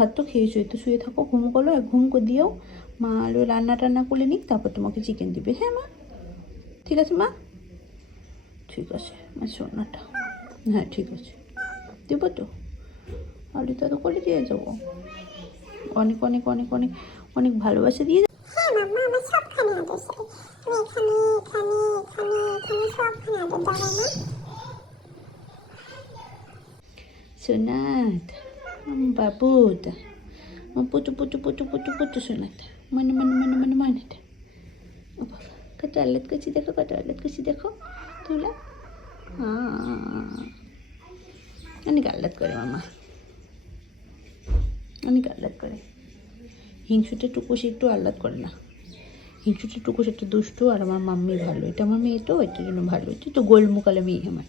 ভাত তো খেয়েছো, তো শুয়ে থাকো, ঘুম করো, ঘুম করে দিও। মা আলো রান্না টান্না করে নিক, তারপর তোমাকে চিকেন দিবে। হ্যাঁ মা, ঠিক আছে মা, ঠিক আছে মা সোনাটা। হ্যাঁ ঠিক আছে, দেবো তো, আলু তো করে দিয়ে যাবো। অনেক অনেক অনেক অনেক অনেক ভালোবাসা দিয়ে। হ্যাঁ মাম্মা, আমার সবখানে আদর চাই। তুমি এখানে এখানে এখানে এখানে সবখানে আদর দাও মাম্মা। সোনাত, বাবুটা, পুটু পুটু পুটু পুটু পুটু সোনাত, মানে মানে মানে মানে মানেটা। ও বাবা, কত আল্লাদ করছি দেখো, কত আল্লাদ করছি দেখো তোলা। অনেক আল্লাদ করে মামা, অনেক আল্লাদ করে। হিংসুটা টুকুসি একটু আহ্লাদ করে না। হিংসুটা টুকুস একটু দুষ্টু, আর আমার মাম্মি ভালো। এটা আমার মেয়ে তো, এটার জন্য ভালো। এটা তো গোলমুকালে মেয়ে আমার।